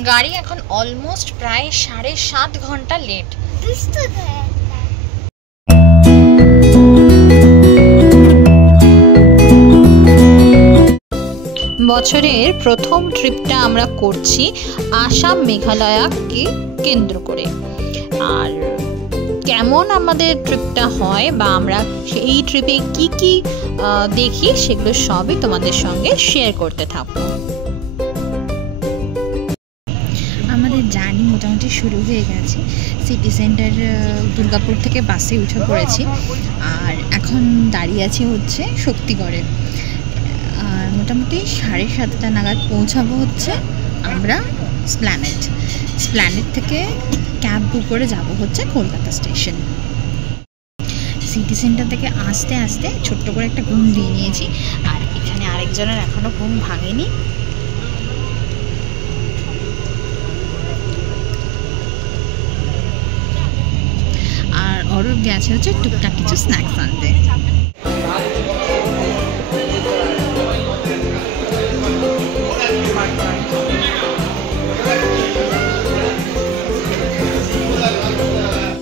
গাড়ি এখন অলমোস্ট প্রায় 7.5 ঘন্টা লেট। বছরের প্রথম ট্রিপটা আমরা করছি আসাম মেঘালয়কে কেন্দ্র করে। আর কেমন আমাদের ট্রিপটা হয় বা আমরা এই ট্রিপে কি কি দেখি সেগুলো সবই তোমাদের সঙ্গে শেয়ার করতে থাকবো। আমাদের জার্নি মোটামুটি শুরু হয়ে গেছে। সিটি সেন্টার দুর্গাপুর থেকে বাসে উঠে পড়েছি আর এখন দাঁড়িয়ে আছি হচ্ছে শক্তিগড়ে। আর মোটামুটি 7:30 নাগাদ পৌঁছাবো হচ্ছে আমরা স্প্ল্যানেড থেকে ক্যাব বুক করে যাব হচ্ছে কলকাতা স্টেশন। সিটি সেন্টার থেকে আসতে আসতে ছোট্ট করে একটা ঘুম দিয়ে নিয়েছি আর এখানে আরেকজনের এখনও ঘুম ভাঙেনি। আর অরূপ গেছে হচ্ছে টুকটাক কিছু স্ন্যাক্স আনতে।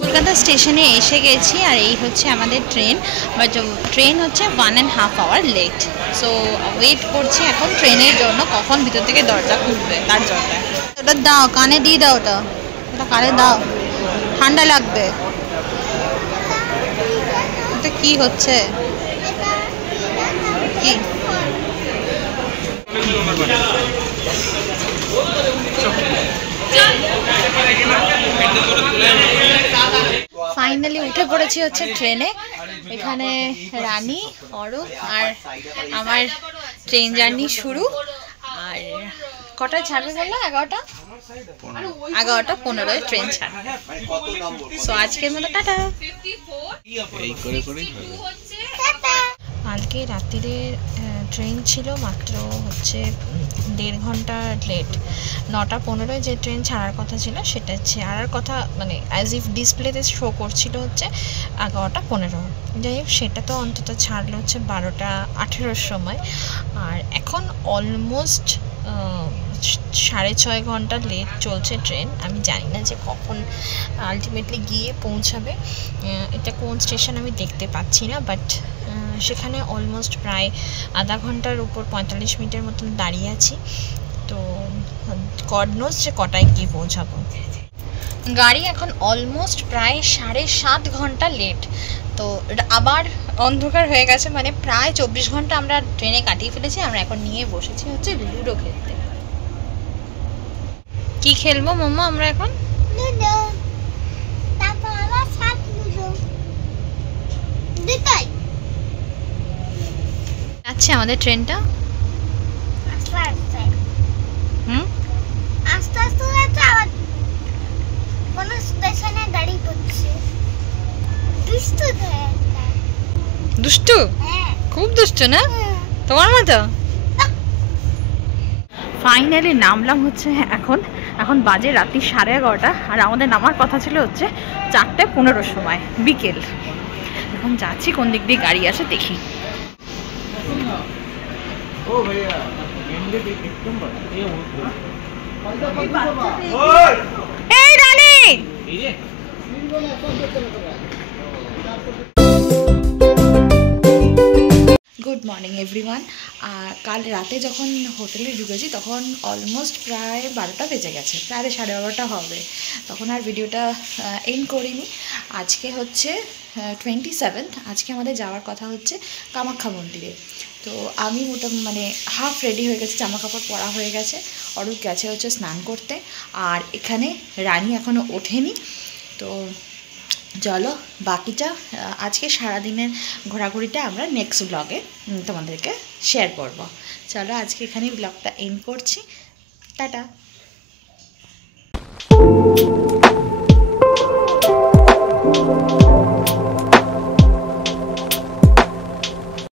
কলকাতা স্টেশনে এসে গেছি আর এই হচ্ছে আমাদের ট্রেন। বাট ট্রেন হচ্ছে 1.5 আওয়ার লেট। সো ওয়েট করছি এখন ট্রেনের জন্য, কখন ভিতর থেকে দরজা খুলবে তার জন্য। ওটা দাও, কানে দিয়ে দাও, ওটা কানে দাও, ঠান্ডা লাগবে। এটা কি হচ্ছে কি? ফাইনালি উঠে পড়েছি হচ্ছে ট্রেনে। এখানে রানী, অরূপ আর আমার ট্রেন জার্নি শুরু। আর কটায় ছাড়বে বললো? 11:15 ট্রেন ছাড়বে। সো আজকের মতো টাটা। কালকে রাত্রিরে ট্রেন ছিল মাত্র হচ্ছে 1.5 ঘন্টা লেট। 9:15 যে ট্রেন ছাড়ার কথা ছিল সেটা ছাড়ার কথা, মানে অ্যাজ ইফ ডিসপ্লেতে শো করছিল হচ্ছে 11:15। যাই হোক, সেটা তো অন্তত ছাড়লো হচ্ছে 12:18 সময়। আর এখন অলমোস্ট 6.5 ঘন্টা লেট চলছে ট্রেন। আমি জানি না যে কখন আলটিমেটলি গিয়ে পৌঁছাবে। এটা কোন স্টেশন আমি দেখতে পাচ্ছি না, বাট সেখানে অলমোস্ট প্রায় আধা ঘন্টার উপর 45 মিনিটের মতন দাঁড়িয়ে আছি। তো গড নোজ যে কটায় গিয়ে পৌঁছাবো। গাড়ি এখন অলমোস্ট প্রায় 7.5 ঘন্টা লেট। তো আবার অন্ধকার হয়ে গেছে, মানে প্রায় 24 ঘন্টা আমরা ট্রেনে কাটিয়ে ফেলেছি। আমরা এখন নিয়ে বসেছি হচ্ছে লুডো খেলতে। কি খেলবো মাম্মা আমরা এখন? আচ্ছা, আমাদের ট্রেনটা দুষ্টু, খুব দুষ্টু না তোমার মতো? ফাইনালি নামলাম হচ্ছে এখন বাজে রাত্রি 11:30 আর আমাদের নামার কথা ছিল হচ্ছে 4:15 সময় বিকেল। এখন যাচ্ছি, কোন দিক দিয়ে গাড়ি আসে দেখি। এই রানী, গুড মর্নিং এভরিওয়ান। কাল রাতে যখন হোটেলে ঢুকেছি তখন অলমোস্ট প্রায় 12টা বেজে গেছে, প্রায় 12:30 হবে। তখন আর ভিডিওটা এন্ড করিনি। আজকে হচ্ছে 27th। আজকে আমাদের যাওয়ার কথা হচ্ছে কামাখ্যা মন্দিরে। তো আমি মানে হাফ রেডি হয়ে গেছি, জামা কাপড় পরা হয়ে গেছে। অরূপ গেছে হচ্ছে স্নান করতে। আর এখানে রানী এখনও ওঠেনি। তো চলো বাকিটা আজকে সারাদিনের ঘোরাঘুরিটা আমরা নেক্সট ব্লগে তোমাদেরকে শেয়ার করব। চলো আজকে এখানেই ব্লগটা এন্ড করছি। টাটা।